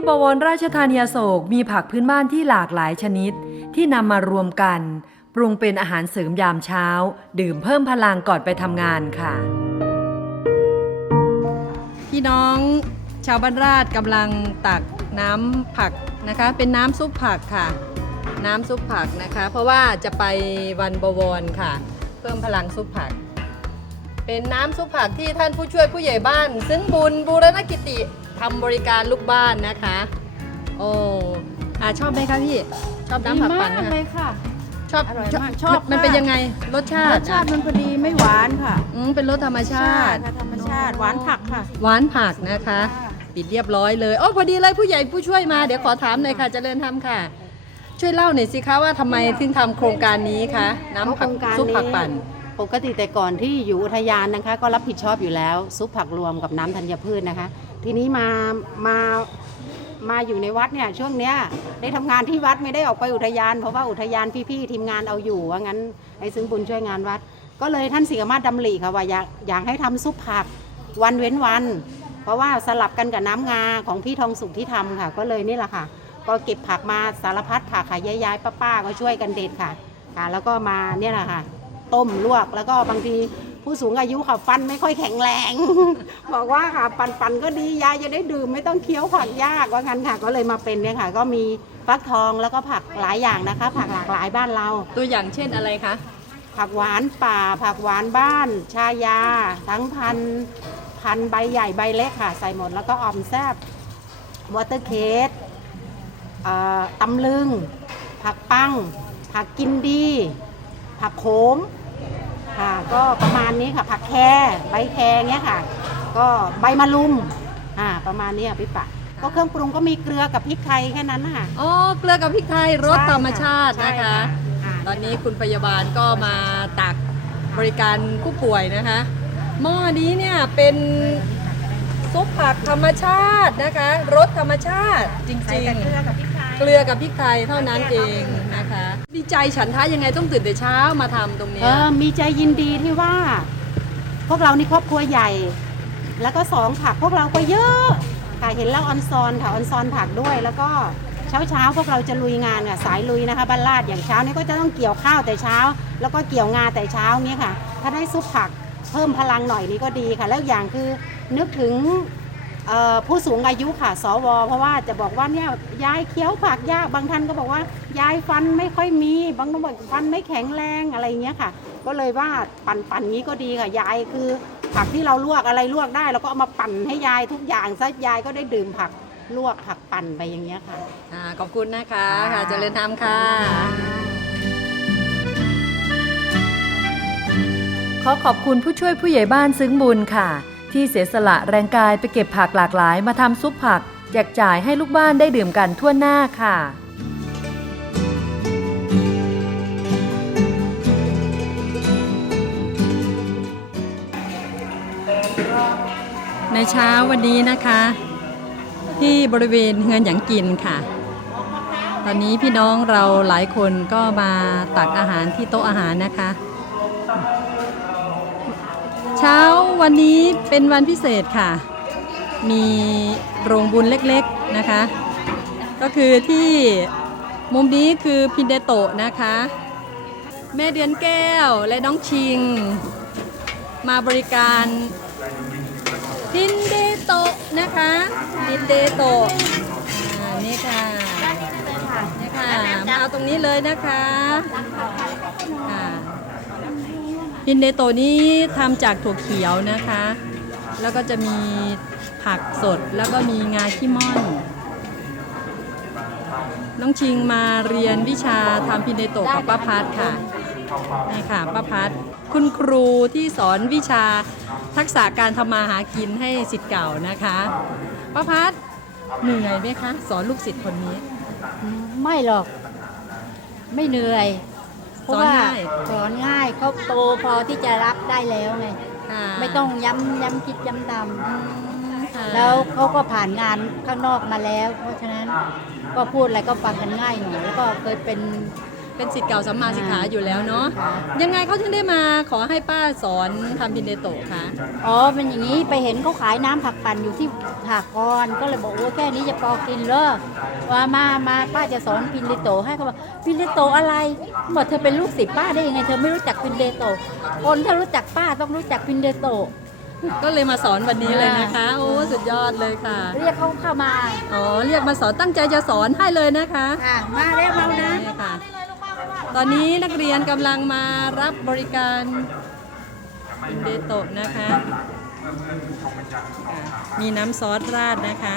ที่บวรราชธานีโศกมีผักพื้นบ้านที่หลากหลายชนิด ที่นำมารวมกัน ปรุงเป็นอาหารเสริมยามเช้า ดื่มเพิ่มพลังก่อนไปทำงานค่ะ พี่น้องชาวบ้านราชกำลังตักน้ำผักนะคะ เป็นน้ำซุปผักค่ะ น้ำซุปผักนะคะ เพราะว่าจะไปวันบวรค่ะ เพิ่มพลังซุปผัก เป็นน้ำซุปผักที่ท่านผู้ช่วยผู้ใหญ่บ้าน ซึ่งบุญบูรณกิติ ทำบริการลูกบ้านนะคะ โอ้อาชอบไหมคะพี่ ชอบน้ำผักปั่นไหมดีมากคะเลยค่ะ ชอบอร่อยมากชอบมันเป็นค่ะยังไงรสชารติสชาติมันพอดีไม่หวานค่ะอืมเป็นรสธรรมชาติ ค่ะธรรมชาติหวานผักค่ะ หวานผักนะคะ ปิดเรียบร้อยเลยโอ้พอดีเลยผู้ใหญ่ผู้ช่วยมา เดี๋ยวขอถามหน่อยค่ะเจริญธรรมค่ะ ช่วยเล่าหน่อยสิคะว่าทำไมถึงทำโครงการนี้คะน้ำผักโครงการซุปผักนี้ปั่น ปกติแต่ก่อนที่อยู่อุทยานนะคะ ก็รับผิดชอบอยู่แล้ว ซุปผักรวมกับน้ำธัญพืชนะคะ ทีนี้มามามาอยู่ในวัดเนี่ยช่วงเนี้ยได้ทำงานที่วัดไม่ได้ออกไปอุทยาน เพราะว่าอุทยานพี่ๆทีมงานเอาอยู่ว่างั้นไอ้ซึ่งบุญช่วยงานวัด ก็เลยท่านสิกมาศดำริค่ะว่าอยากอยากให้ทำซุปผักวันเว้นวัน เพราะว่าสลับกันกับน้ำงาของพี่ทองสุขที่ทำค่ะ ก็เลยนี่แหละค่ะ ก็เก็บผักมาสารพัดผักค่ะยายๆป้าๆก็ช่วยกันเด็ดค่ะค่ะ แล้วก็มาเนี่ยแหละค่ะ ต้มลวกแล้วก็บางที ผู้สูงอายุค่ะฟันไม่ค่อยแข็งแรง บอกว่าค่ะปันปันๆก็ดียายจะได้ดื่มไม่ต้องเคี้ยวผักยากว่างั้นค่ะ ก็เลยมาเป็นเนี่ยค่ะ ก็มีฟักทองแล้วก็ผักหลายอย่างนะคะ ผักหลากหลายบ้านเรา ตัวอย่างเช่นอะไรคะ ผักหวานป่า ผักหวานบ้าน ชายา ทั้งพันธุ์พันธุ์ใบใหญ่ใบเล็กค่ะ ใส่หมดแล้วก็ออมแซบวอเตอร์เคสตำลึง ผักปัง ผักกินดี ผักโขม ค่ะก็ประมาณนี้ค่ะผักแครใบแครเงี้ยค่ะ ก็ใบมะลุมอ่าประมาณนี้ค่ะพี่ปะก็เครื่องปรุงก็มีเกลือกับพริกไทยแค่นั้นนะคะ อ๋อเกลือกับพริกไทยรสใช่ธรรมชาติใช่นะคะค่ะ ตอนนี้คุณพยาบาลก็มาตักบริการผู้ป่วยนะคะ หม้อนี้เนี่ยเป็นซุปผักธรรมชาตินะคะรสธรรมชาติจริใส่งแต่เกลือๆกับพริกไทยเกลือกับพริกไทยเท่านั้นเองนะคะ ดีใจฉันท้ายังไงต้องตื่นแต่เช้ามาทำตรงเนี้เอยอมีใจยินดีที่ว่า พวกเรานี่ครอบครัวใหญ่ แล้วก็สองผักพวกเราก็เยอะค่ะเห็นแล้วออนซอนค่ะออนซอนผักด้วย แล้วก็เช้าเช้าๆพวกเราจะลุยงานค่ะสายลุยนะคะบ้านลาดอย่างเช้านี่ก็จะต้องเกี่ยวข้าวแต่เช้า แล้วก็เกี่ยวงาแต่เช้าเงี้ยค่ะ ถ้าได้ซุปผักเพิ่มพลังหน่อยนี่ก็ดีค่ะ แล้วอย่างคือนึกถึง ผู้สูงอายุค่ะ สว เพราะว่าจะบอกว่าเนี่ยยายเคี้ยวผักยากบางท่านก็บอกว่ายายฟันไม่ค่อยมี บางท่านบอกฟันไม่แข็งแรงอะไรเงี้ยค่ะ ก็เลยว่าปั่นปั่นงี้ก็ดีค่ะยายคือ ผักที่เราลวกอะไรลวกได้เราก็เอามาปั่นให้ยายทุกอย่างซะยายก็ได้ดื่มผักลวกผักปั่นไปอย่างเงี้ยค่ะอ่าขอบคุณนะคะค่ะเจริญธรรมค่ะ ขอขอบคุณผู้ช่วยผู้ใหญ่บ้านซึ้งบุญค่ะ ที่เสียสละแรงกายไปเก็บผักหลากหลายมาทำซุปผักแจกจ่ายให้ลูกบ้านได้ดื่มกันทั่วหน้าค่ะ ในเช้าวันนี้นะคะ ที่บริเวณเฮือนหยางกินค่ะ ตอนนี้พี่น้องเราหลายคนก็มาตักอาหารที่โต๊ะอาหารนะคะ เช้าวันนี้เป็นวันพิเศษค่ะ มีโรงบุญเล็กๆนะคะ ก็คือที่มุมนี้คือพินเดโตะนะคะ แม่เดือนแก้วและน้องชิง มาบริการพินเดโตะนะคะพินเดโตะอ่านี่ค่ะนี่ค่ะมาเอาตรงนี้เลยนะคะค่ะ พินเดโตนี้ทำจากถั่วเขียวนะคะ แล้วก็จะมีผักสดแล้วก็มีงาขี้ม่อน น้องชิงมาเรียนวิชาทำพินเดโตกับป้าพัดค่ะนี่ค่ะป้าพัดคุณครูที่สอนวิชาทักษะการทำมาหากินให้สิทธิ์เก่านะคะป้าพัดเหนื่อยไหมคะ สอนลูกศิษย์คนนี้ ไม่หรอก ไม่เหนื่อย เพราะว่าสอนง่ายสอนง่ายเขาโตพอที่จะรับได้แล้วไงค่ะไม่ต้องย้ำย้ำคิดย้ำดอืมค่ะำแล้วเขาก็ผ่านงานข้างนอกมาแล้ว เพราะฉะนั้นก็พูดอะไรก็ฟังกันง่ายหน่อยแล้วก็เคยเป็น เป็นสิทธิ์เก่าสัมมาสิกขาอยู่แล้วเนาะค่ะยังไงเขาถึงได้มาขอให้ป้าสอนทำพินเดโตะคะอ๋อเป็นอย่างนี้ไปเห็นเขาขายน้ำผักปั่นอยู่ที่ถากรก็เลยบอกว่าแค่นี้จะพอกินเหรอว่ามามาป้าจะสอนพินเดโตให้เขาบอกพินเดโตอะไรบอกเธอเป็นลูกศิษย์ป้าได้ยังไง เธอไม่รู้จักพินเดโตคนถ้ารู้จักป้าต้องรู้จักพินเดโต ก็เลยมาสอนวันนี้เลยนะคะ โอ้สุดยอดเลยค่ะเรียกเขาเข้ามาอ๋อเรียกมาสอนตั้งใจจะสอนให้เลยนะคะ ค่ะมาแล้วเรานะ นี่ค่ะ ตอนนี้นักเรียนกำลังมารับบริการอินเดโตะนะคะอะมีน้ำซอสราดนะคะ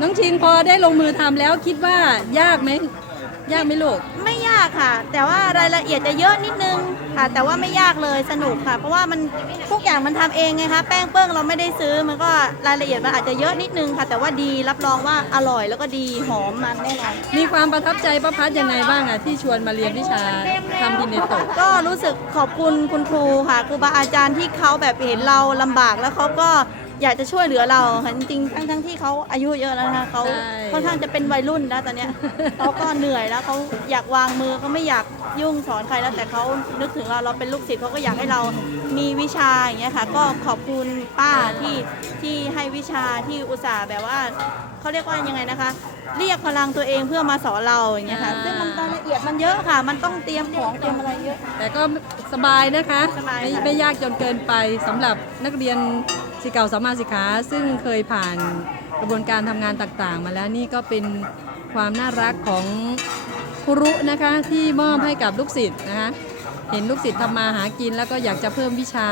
น้องชิงพอได้ลงมือทำแล้วคิดว่ายากไหม ยากไหมลูก ไม่ยากค่ะ แต่ว่ารายละเอียดจะเยอะนิดนึงค่ะ แต่ว่าไม่ยากเลยสนุกค่ะ เพราะว่ามันทุกอย่างมันทำเองไงคะแป้งเปิ้งเราไม่ได้ซื้อมันก็รายละเอียดมันอาจจะเยอะนิดนึงค่ะ แต่ว่าดีรับรองว่าอร่อยแล้วก็ดีหอมมันแน่นอนมีความประทับใจป้าพัดยังไงบ้างอะที่ชวนมาเรียนวิชาทำพินเนโตะก็รู้สึกขอบคุณคุณครูค่ะครูบาอาจารย์ที่เขาแบบเห็นเราลำบากแล้วเขาก็ อยากจะช่วยเหลือเราค่ะจริงๆทั้งทั้งๆที่เขาอายุเยอะแล้วนะคะเขาค่อนข้างจะเป็นวัยรุ่นแล้วตอนเนี้ยเขาก็เหนื่อยแล้วเขาอยากวางมือเขาไม่อยากยุ่งสอนใครแล้วแต่เขานึกถึงเราเราเป็นลูกศิษย์เขาก็อยากให้เรามีวิชาอย่างเงี้ยค่ะ ก็ขอบคุณป้าที่ที่ให้วิชาที่อุตส่าห์แบบว่าเขาเรียกว่ายังไงนะคะ เรียกพลังตัวเองเพื่อมาสอนเราอย่างเงี้ยค่ะซึ่งมันรายละเอียดมันเยอะค่ะ มันต้องเตรียมของเตรียมอะไรเยอะ แต่ก็สบายนะคะสบายไม่ค่ะ ไม่ยากจนเกินไปสำหรับนักเรียน สิเก่าสัมมาสิกขาซึ่งเคยผ่านกระบวนการทำงานต่างๆ มาแล้วนี่ก็เป็นความน่ารักของครูรุนะคะที่มอบให้กับลูกศิษย์นะคะเห็นลูกศิษย์ทำมาหากินแล้วก็อยากจะเพิ่มวิชา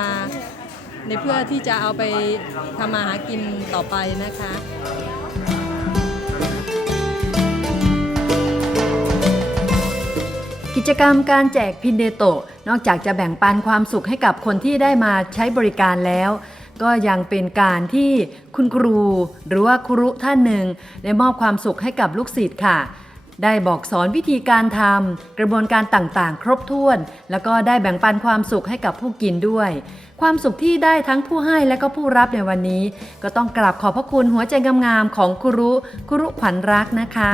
ในเพื่อที่จะเอาไปทำมาหากินต่อไปนะคะกิจกรรมการแจกพินเดโตนอกจากจะแบ่งปันความสุขให้กับคนที่ได้มาใช้บริการแล้ว ก็ยังเป็นการที่คุณครู หรือว่าครูท่านหนึ่งได้มอบความสุขให้กับลูกศิษย์ค่ะได้บอกสอนวิธีการทำกระบวนการต่างๆ ครบถ้วน แล้วก็ได้แบ่งปันความสุขให้กับผู้กินด้วย ความสุขที่ได้ทั้งผู้ให้และก็ผู้รับในวันนี้ ก็ต้องกราบขอบพระคุณหัวใจงามๆของครูครูขวัญรักนะคะ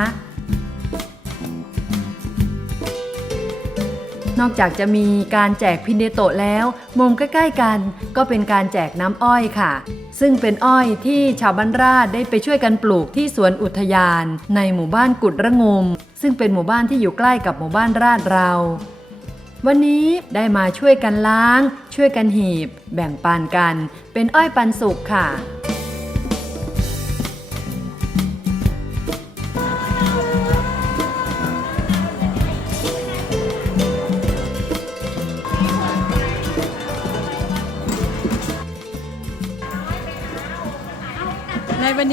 นอกจากจะมีการแจกพินเดโตะแล้ว มุมใกล้ๆกัน ก็เป็นการแจกน้ำอ้อยค่ะ ซึ่งเป็นอ้อยที่ชาวบ้านราชได้ไปช่วยกันปลูกที่สวนอุทยาน ในหมู่บ้านกุดระงม ซึ่งเป็นหมู่บ้านที่อยู่ใกล้กับหมู่บ้านราชเรา วันนี้ได้มาช่วยกันล้าง ช่วยกันหีบ แบ่งปันกัน เป็นอ้อยปันสุกค่ะ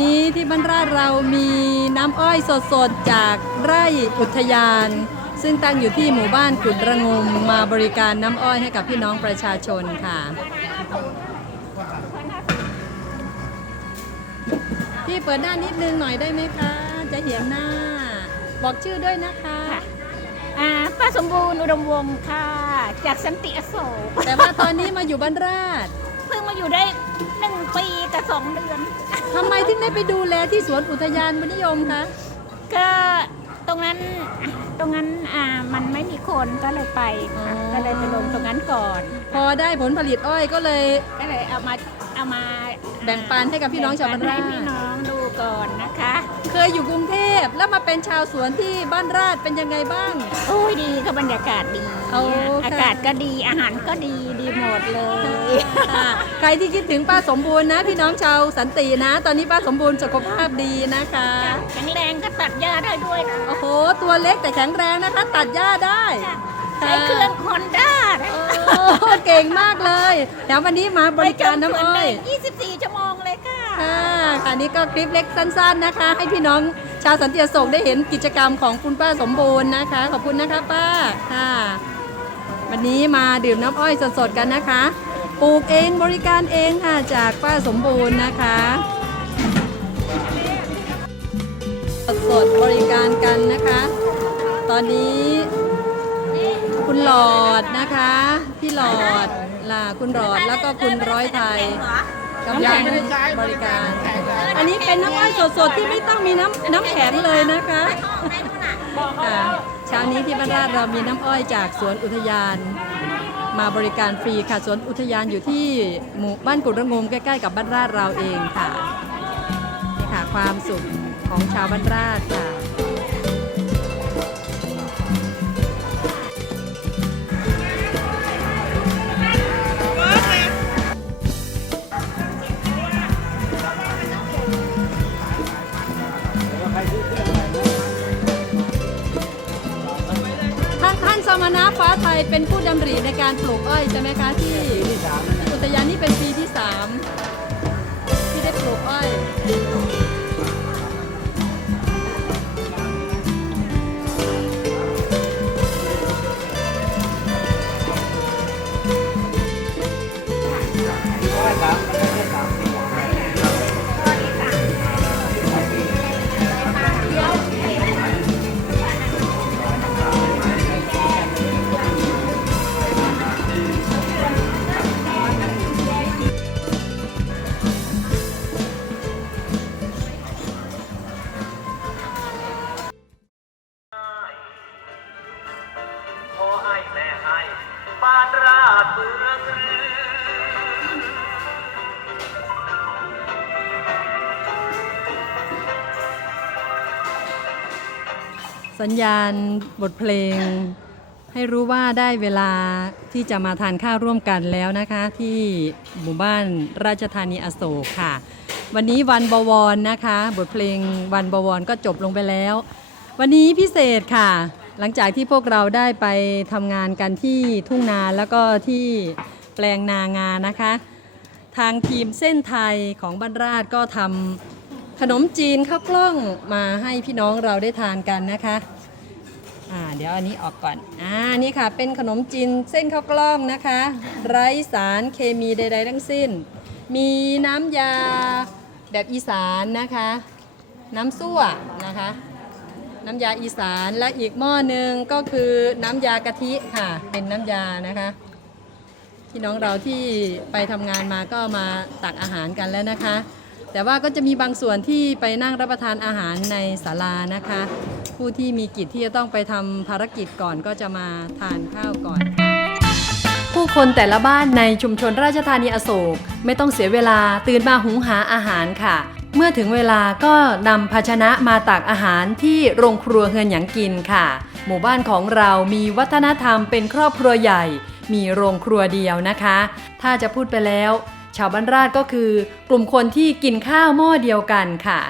นวันนี้ที่บ้านราชเรามีน้ำอ้อยสดๆ จากไร่อุทยาน ซึ่งตั้งอยู่ที่หมู่บ้านกุดระงมมาบริการน้ำอ้อยให้กับพี่น้องประชาชนค่ะ พี่เปิดหน้านิดนึงหน่อยได้ไหมคะ จะเห็นหน้า บอกชื่อด้วยนะคะอ่าป้าสมบูรณ์อุดมวงศ์ค่ะ จากสันติอโศกแต่ว่าตอนนี้มาอยู่บ้านราช เพิ่งมาอยู่ได้หนึ่งปีกับสองเดือน ทำไมถึงได้ไปดูแลที่สวนอุทยานมนิยมคะ ก็ตรงนั้นตรงนั้นอ่ามันไม่มีคนก็เลยไปค่ะก็เลยไปลงตรงนั้นก่อนพอได้ผลผลิตอ้อยก็เลย ก็เลยเอามาเอามาแบ่งปันให้กับพี่น้องชาวบ้านราชแบ่งปัให้พี่น้องดูก่อนนะคะ เคยอยู่กรุงเทพแล้วมาเป็นชาวสวนที่บ้านราชเป็นยังไงบ้าง โอ้ยดีค่ะบรรยากาศดีโอ้ค่ะ อากาศก็ดีอาหารก็ดี ดีหมดเลย ค่ะใครที่คิดถึงป้าสมบูรณ์นะ พี่น้องชาวสันตินะ ตอนนี้ป้าสมบูรณ์สุขภาพดีนะคะ แข็งแรงก็ตัดหญ้าได้ด้วยนะ โอ้โห ตัวเล็กแต่แข็งแรงนะคะ ตัดหญ้าได้ใช้เครื่องคอนด้าโอ้เก่งมากเลยเดี๋ยววันนี้มาบริการน้ำอ้อย 24 ชั่วโมงเลยค่ะ ค่ะค่ะนี่ก็คลิปเล็กสั้นๆนะคะ ให้พี่น้องชาวสันติอโศกได้เห็นกิจกรรมของคุณป้าสมบูรณ์นะคะ ขอบคุณนะคะป้าค่ะ วันนี้มาดื่มน้ำอ้อยสดๆกันนะคะ ปลูกเองบริการเองค่ะจากป้าสมบูรณ์นะคะ สดๆบริการกันนะคะ ตอนนี้คุณหลอดนะคะ พี่หลอดล่ะคุณหลอดแล้วก็คุณร้อยไทยกำลังบริการ อันนี้เป็นน้ำอ้อยสดๆที่ไม่ต้องมีน้ำน้ำแข็งเลยนะคะะเช้านี้ที่บ้านราชเรามีน้ำอ้อยจากสวนอุทยาน มาบริการฟรีค่ะ สวนอุทยานอยู่ที่หมู่บ้านกุฎระงมใกล้ๆกับบ้านราชเราเองค่ะนี่ค่ะ ความสุขของชาวบ้านราชค่ะ มณะฟ้าไทยเป็นผู้ดำริในการปลูกอ้อยใช่ไหมคะที่อุทยานนี้เป็นปีที่สามที่ได้ปลูกอ้อย สัญญาณบทเพลง ให้รู้ว่าได้เวลาที่จะมาทานข้าวร่วมกันแล้วนะคะ ที่หมู่บ้านราชธานีอโศกค่ะ วันนี้วันบวรนะคะ บทเพลงวันบวรก็จบลงไปแล้ว วันนี้พิเศษค่ะ หลังจากที่พวกเราได้ไปทำงานกันที่ทุ่งนาแล้วก็ที่แปลงนางานะคะ ทางทีมเส้นไทยของบ้านราชก็ทำ ขนมจีนข้าวกล้องมาให้พี่น้องเราได้ทานกันนะคะอ่าเดี๋ยวอันนี้ออกก่อนอ่านี่ค่ะเป็นขนมจีนเส้นข้าวกล้องนะคะ ไร้สารเคมีใด ๆ ทั้งสิ้น มีน้ำยาแบบอีสานนะคะ น้ำซั่วนะคะ น้ำยาอีสานและอีกหม้อหนึ่งก็คือน้ำยากะทิค่ะ เป็นน้ำยานะคะพี่น้องเราที่ไปทำงานมาก็มาตักอาหารกันแล้วนะคะ แต่ว่าก็จะมีบางส่วนที่ไปนั่งรับประทานอาหารในศาลานะคะ ผู้ที่มีกิจที่จะต้องไปทำภารกิจก่อนก็จะมาทานข้าวก่อน ผู้คนแต่ละบ้านในชุมชนราชธานีอโศก ไม่ต้องเสียเวลาตื่นมาหุงหาอาหารค่ะ เมื่อถึงเวลาก็นำภาชนะมาตักอาหารที่โรงครัวเฮือนหยางกินค่ะ หมู่บ้านของเรามีวัฒนธรรมเป็นครอบครัวใหญ่ มีโรงครัวเดียวนะคะ ถ้าจะพูดไปแล้ว ชาวบ้านราชก็คือกลุ่มคนที่กินข้าวหม้อเดียวกันค่ะ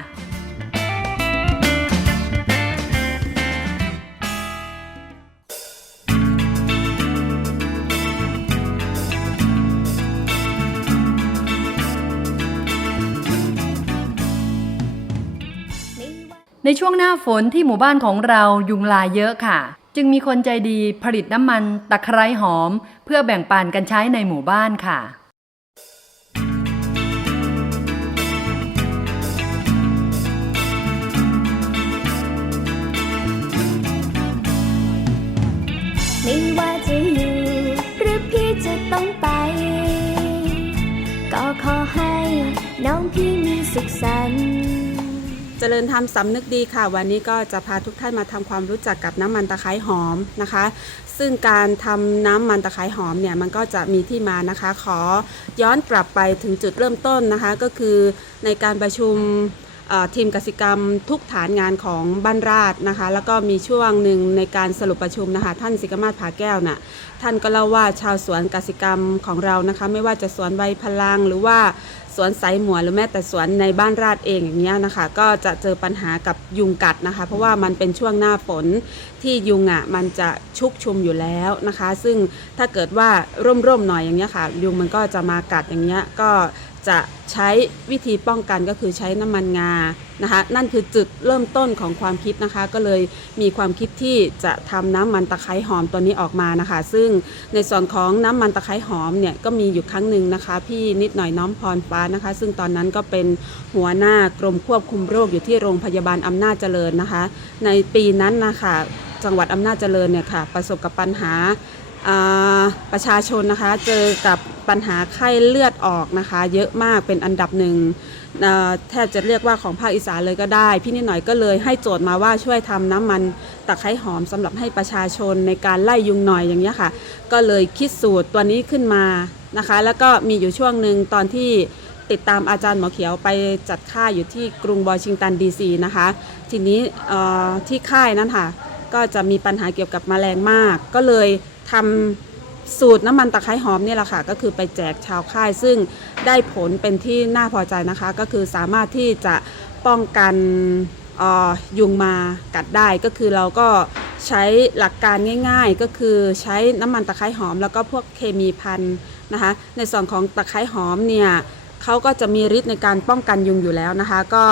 ในช่วงหน้าฝนที่หมู่บ้านของเรายุงลายเยอะค่ะ จึงมีคนใจดีผลิตน้ำมันตะไคร้หอม เพื่อแบ่งปันกันใช้ในหมู่บ้านค่ะ ไม่ว่าจะอยู่หรือพี่จะต้องไป ก็ขอให้น้องพี่มีสุขสันต์เจริญธรรมสำนึกดีค่ะ วันนี้ก็จะพาทุกท่านมาทำความรู้จักกับน้ำมันตะไคร้หอมนะคะ ซึ่งการทำน้ำมันตะไคร้หอมเนี่ยมันก็จะมีที่มานะคะ ขอย้อนกลับไปถึงจุดเริ่มต้นนะคะ ก็คือในการประชุม ทีมกสิกรรมทุกฐานงานของบ้านราชนะคะ แล้วก็มีช่วงหนึ่งในการสรุปประชุมนะคะ ท่านสิกมาศผาแก้วน่ะท่านก็เล่าว่าชาวสวนกสิกรรมของเรานะคะ ไม่ว่าจะสวนใบพลังหรือว่าสวนไซหมัวหรือแม้แต่สวนในบ้านราดเองอย่างเงี้ยนะคะ ก็จะเจอปัญหากับยุงกัดนะคะ เพราะว่ามันเป็นช่วงหน้าฝนที่ยุงอะมันจะชุกชุมอยู่แล้วนะคะ ซึ่งถ้าเกิดว่าร่มๆหน่อยอย่างเงี้ยค่ะ ยุงมันก็จะมากัดอย่างเงี้ยก็ จะใช้วิธีป้องกันก็คือใช้น้ำมันงานะคะนั่นคือจุดเริ่มต้นของความคิดนะคะ ก็เลยมีความคิดที่จะทำน้ำมันตะไคร้หอมตัวนี้ออกมานะคะ ซึ่งในส่วนของน้ำมันตะไคร้หอมเนี่ยก็มีอยู่ครั้งหนึ่งนะคะ พี่นิดหน่อยน้อมพรฟ้านะคะ ซึ่งตอนนั้นก็เป็นหัวหน้ากรมควบคุมโรคอยู่ที่โรงพยาบาลอำนาจเจริญนะคะ ในปีนั้นนะคะจังหวัดอำนาจเจริญเนี่ยค่ะประสบกับปัญหา ประชาชนนะคะเจอกับปัญหาไข้เลือดออกนะคะ เยอะมากเป็นอันดับหนึ่งแทบจะเรียกว่าของภาคอีสานเลยก็ได้ พี่นิดหน่อยก็เลยให้โจทย์มาว่าช่วยทำน้ำมันตะไคร้หอมสำหรับให้ประชาชนในการไล่ยุงหน่อยอย่างเงี้ค่ะ ก็เลยคิดสูตรตัวนี้ขึ้นมานะคะ แล้วก็มีอยู่ช่วงหนึ่งตอนที่ติดตามอาจารย์หมอเขียวไปจัดค่ายอยู่ที่กรุงวอชิงตันดีซีนะคะ ทีนี้ที่ค่ายนั้นค่ะ ก็จะมีปัญหาเกี่ยวกับแมลงมากก็เลย ทำสูตรน้ำมันตะไคร้หอมนี่แหละค่ะ ก็คือไปแจกชาวค่าย ซึ่งได้ผลเป็นที่น่าพอใจนะคะ ก็คือสามารถที่จะป้องกันออยุงมากัดได้ก็คือเราก็ใช้หลักการง่าย ๆ ก็คือใช้น้ำมันตะไคร้หอมแล้วก็พวกเคมีพันนะคะ ในส่วนของตะไคร้หอมเนี่ย เขาก็จะมีฤทธิ์ในการป้องกันยุงอยู่แล้วนะคะ ก็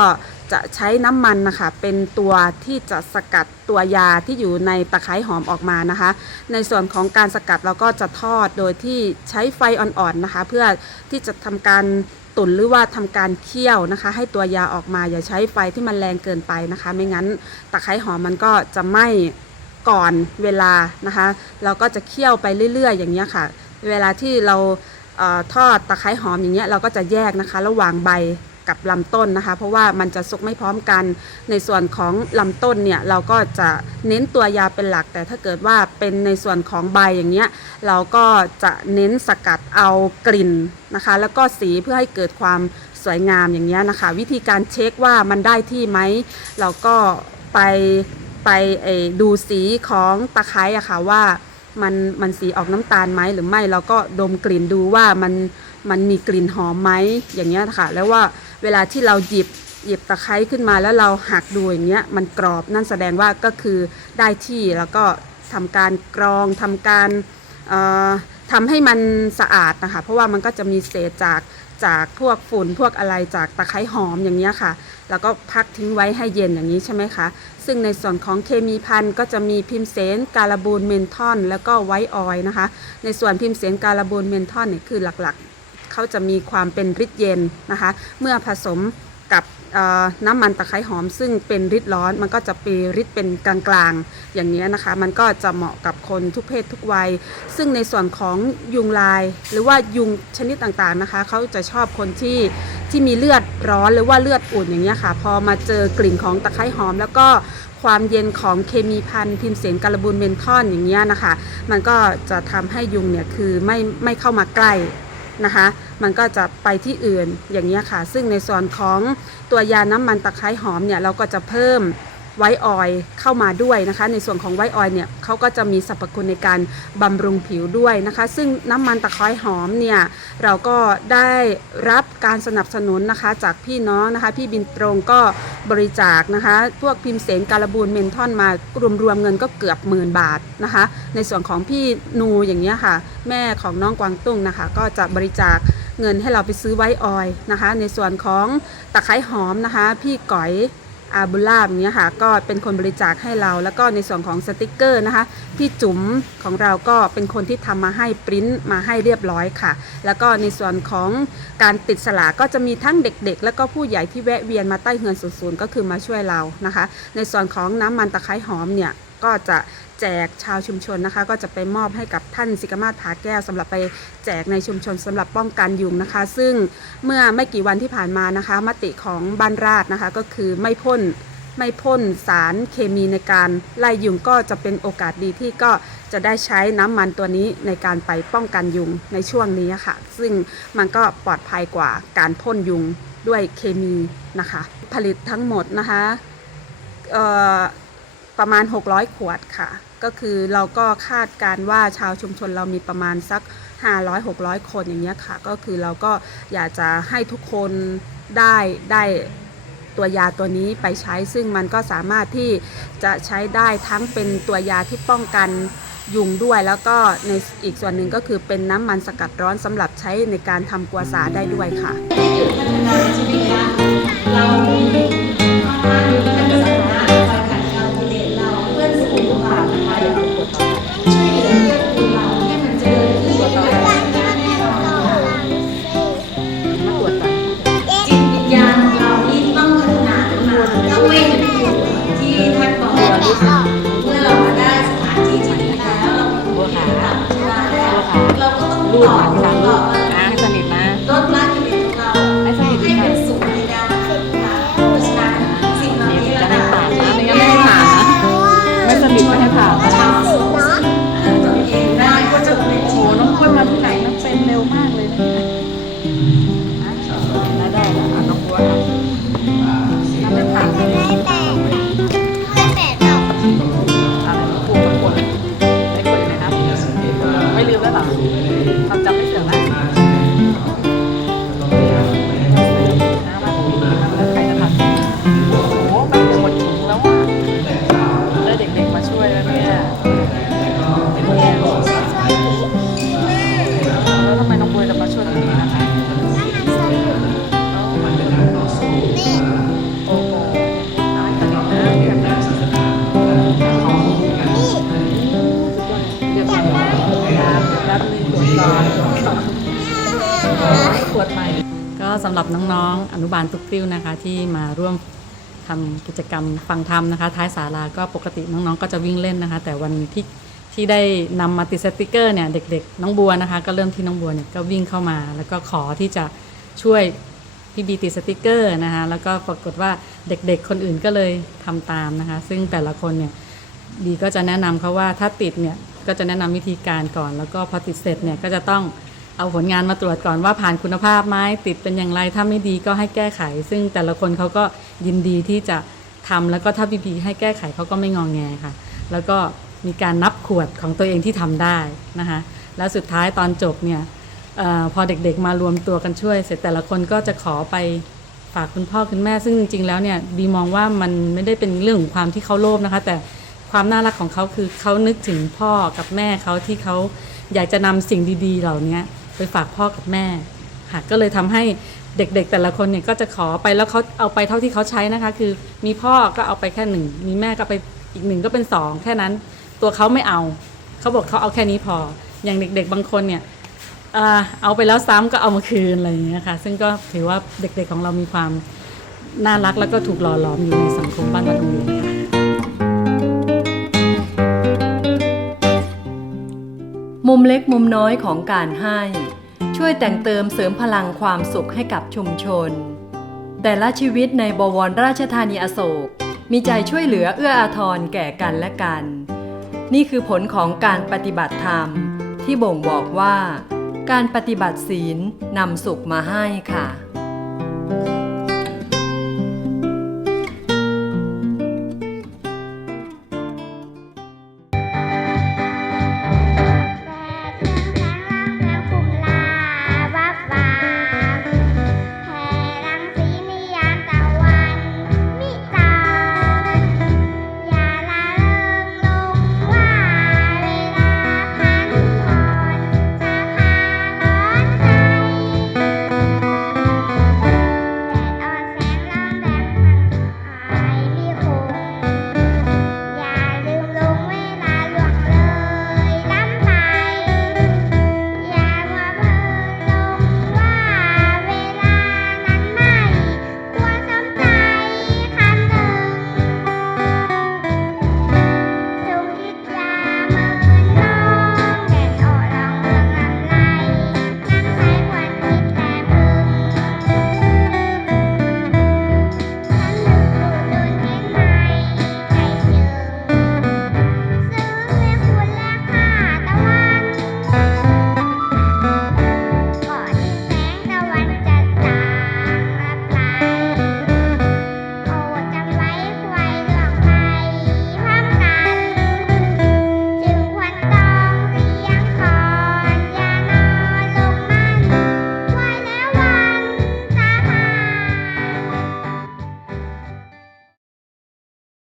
จะใช้น้ำมันนะคะเป็นตัวที่จะสกัดตัวยาที่อยู่ในตะไคร้หอมออกมานะคะ ในส่วนของการสกัดเราก็จะทอดโดยที่ใช้ไฟอ่อนๆนะคะ เพื่อที่จะทำการตุ๋นหรือว่าทำการเคี่ยวนะคะ ให้ตัวยาออกมาอย่าใช้ไฟที่มันแรงเกินไปนะคะ ไม่งั้นตะไคร้หอมมันก็จะไหม้ก่อนเวลานะคะ เราก็จะเคี่ยวไปเรื่อย ๆ อย่างเงี้ค่ะ เวลาที่เรา ทอดตะไคร้หอมอย่างเงี้ยเราก็จะแยกนะคะ ระหว่างใบกับลำต้นนะคะ เพราะว่ามันจะสุกไม่พร้อมกัน ในส่วนของลำต้นเนี่ยเราก็จะเน้นตัวยาเป็นหลัก แต่ถ้าเกิดว่าเป็นในส่วนของใบอย่างเงี้ยเราก็จะเน้นสกัดเอากลิ่นนะคะ แล้วก็สีเพื่อให้เกิดความสวยงามอย่างเงี้ยนะคะ วิธีการเช็คว่ามันได้ที่ไหมเราก็ไปไปดูสีของตะไคร้อะค่ะว่า มันมันสีออกน้ำตาลไหมหรือไม่เราก็ดมกลิ่นดูว่ามันมันมีกลิ่นหอมไหมอย่างเงี้ยค่ะ แล้วว่าเวลาที่เราหยิบหยิบตะไคร้ขึ้นมาแล้วเราหักดูอย่างเงี้ยมันกรอบนั่นแสดงว่าก็คือได้ที่แล้วก็ทำการกรองทำการเอ่อทำให้มันสะอาดนะคะ เพราะว่ามันก็จะมีเศษจากจากพวกฝุ่นพวกอะไรจากตะไคร้หอมอย่างเงี้ยค่ะ แล้วก็พักทิ้งไว้ให้เย็นอย่างนี้ใช่ไหมคะ ซึ่งในส่วนของเคมีพันก็จะมีพิมเสนการบูนเมนทอนแล้วก็ไวออยนะคะ ในส่วนพิมเสนการบูนเมนทอนเนี่ยคือหลักๆ เขาจะมีความเป็นริดเย็นนะคะ เมื่อผสม กับน้ำมันตะไคร้หอมซึ่งเป็นฤทธิ์ร้อนมันก็จะปีฤทธิ์เป็นกลางๆ อย่างนี้นะคะ มันก็จะเหมาะกับคนทุกเพศทุกวัย ซึ่งในส่วนของยุงลาย หรือว่ายุงชนิดต่างๆนะคะ เขาจะชอบคนที่ที่มีเลือดร้อนหรือว่าเลือดอุ่นอย่างเงี้ค่ะ พอมาเจอกลิ่นของตะไคร้หอม แล้วก็ความเย็นของเคมีพันพิมเสนการบูนเมนทอนอย่างเงี้ยนะคะ มันก็จะทำให้ยุงเนี่ยคือไม่ไม่เข้ามาใกล้ นะคะ มันก็จะไปที่อื่นอย่างนี้ค่ะ ซึ่งในส่วนของตัวยาน้ำมันตะไคร้หอมเนี่ยเราก็จะเพิ่มไวออยเข้ามาด้วยนะคะ ในส่วนของไวออยเนี่ยเขาก็จะมีสรรพคุณในการบำรุงผิวด้วยนะคะ ซึ่งน้ำมันตะไคร้หอมเนี่ยเราก็ได้รับการสนับสนุนนะคะจากพี่น้องนะคะ พี่บินตรงก็บริจาคนะคะ พวกพิมพ์เสนการบูนเมนทอนมารวมๆเงินก็เกือบหมื่นบาทนะคะ ในส่วนของพี่นูอย่างเงี้ยค่ะ แม่ของน้องกวางตุ้งนะคะ ก็จะบริจาคเงินให้เราไปซื้อไว้ออยนะคะ ในส่วนของตะไคร้หอมนะคะ พี่ก๋อย อาบุลาบเนี้ยค่ะ ก็เป็นคนบริจาคให้เรา แล้วก็ในส่วนของสติกเกอร์นะคะ พี่จุ๋มของเราก็เป็นคนที่ทำมาให้ปริ้นมาให้เรียบร้อยค่ะ แล้วก็ในส่วนของการติดสลากก็จะมีทั้งเด็กๆ แล้วก็ผู้ใหญ่ที่แวะเวียนมาใต้เฮือนศูนย์ก็คือมาช่วยเรานะคะ ในส่วนของน้ำมันตะไคร้หอมเนี่ยก็จะ แจกชาวชุมชนนะคะ ก็จะไปมอบให้กับท่านสิกมาศผาแก้วสำหรับไปแจกในชุมชนสำหรับป้องกันยุงนะคะ ซึ่งเมื่อไม่กี่วันที่ผ่านมานะคะ มติของบ้านราชนะคะ ก็คือไม่พ่นไม่พ่นสารเคมีในการไล่ยุงก็จะเป็นโอกาสดีที่ก็จะได้ใช้น้ำมันตัวนี้ในการไปป้องกันยุงในช่วงนี้ค่ะ ซึ่งมันก็ปลอดภัยกว่าการพ่นยุงด้วยเคมีนะคะ ผลิตทั้งหมดนะคะเอ่อ ประมาณ 600 ขวดค่ะ ก็คือเราก็คาดการว่าชาวชุมชนเรามีประมาณสัก 500-600 คนอย่างเงี้ยค่ะ ก็คือเราก็อยากจะให้ทุกคนได้ได้ตัวยาตัวนี้ไปใช้ ซึ่งมันก็สามารถที่จะใช้ได้ทั้งเป็นตัวยาที่ป้องกันยุงด้วยแล้วก็ในอีกส่วนหนึ่งก็คือเป็นน้ำมันสกัดร้อนสำหรับใช้ในการทำกัวสาได้ด้วยค่ะ รูดสามรูดนะให้สนิทนะลดละกิเลสของเราให้สนิทให้ค่ะเป็นสุขให้ได้นะคะเพราะฉะนั้นสิ่งเหล่านี้จะนะให้คะผ่านนะไม่งั้นไม่ให้ผ่านนะไม่สนิทไม่ให้ผ่านนะชาวโสดตัวเองได้ก็จะเป็นโอ้น้องกล้วยมาที่ไหนนะเป็นเร็วมากเลยนะได้ได้แล้วอะน้องบัวนะทำให้ผ่านอะไรน้องปูกดกดได้กดยังไงครับไม่ลืมแล้วเหรอ จกรรมฟังธรรมนะคะ ท้ายศาลาก็ปกติน้องๆ ก็จะวิ่งเล่นนะคะ แต่วันที่ที่ได้นำมาติดสติกเกอร์เนี่ยเด็กๆ น้องบัวนะคะ ก็เริ่มที่น้องบัวเนี่ยก็วิ่งเข้ามา แล้วก็ขอที่จะช่วยพี่บีติดสติกเกอร์นะคะ แล้วก็ปรากฏว่าเด็กๆ คนอื่นก็เลยทำตามนะคะ ซึ่งแต่ละคนเนี่ยดีก็จะแนะนำเขาว่าถ้าติดเนี่ยก็จะแนะนำวิธีการก่อน แล้วก็พอติดเสร็จเนี่ยก็จะต้องเอาผลงานมาตรวจก่อนว่าผ่านคุณภาพไหมติดเป็นอย่างไรถ้าไม่ดีก็ให้แก้ไข ซึ่งแต่ละคนเขาก็ยินดีที่จะ ทำแล้วก็ถ้าพีพีให้แก้ไขเขาก็ไม่งองแงค่ะ แล้วก็มีการนับขวดของตัวเองที่ทำได้นะคะแล้วสุดท้ายตอนจบเนี่ยออพอเด็กๆมารวมตัวกันช่วย เสร็จแต่ละคนก็จะขอไปฝากคุณพ่อคุณแม่ ซึ่งจริงๆแล้วเนี่ยบีมองว่ามันไม่ได้เป็นเรื่องของความที่เขาโลภนะคะ แต่ความน่ารักของเขาคือเขานึกถึงพ่อกับแม่เขาที่เขาอยากจะนำสิ่งดี ๆ เหล่านี้ไปฝากพ่อกับแม่ค่ะก็เลยทำให้ เด็กๆแต่ละคนเนี่ยก็จะขอไปแล้วเขาเอาไปเท่าที่เขาใช้นะคะ คือมีพ่อก็เอาไปแค่หนึ่งมีแม่ก็ไปอีกหนึ่งก็เป็นสองแค่นั้น ตัวเขาไม่เอาเขาบอกเขาเอาแค่นี้พอ อย่างเด็ก ๆ บางคนเนี่ยเอาไปแล้วซ้ำก็เอามาคืนอะไรอย่างเงี้ยค่ะ ซึ่งก็ถือว่าเด็กๆของเรามีความน่ารักแล้วก็ถูกหล่อหลอมอยู่ในสังคมบ้านวัดโรงเรียนค่ะมุมเล็กมุมน้อยของการให้ ช่วยแต่งเติมเสริมพลังความสุขให้กับชุมชน แต่ละชีวิตในบวรราชธานีอโศก มีใจช่วยเหลือเอื้ออาทรแก่กันและกัน นี่คือผลของการปฏิบัติธรรม ที่บ่งบอกว่า การปฏิบัติศีลนำสุขมาให้ค่ะ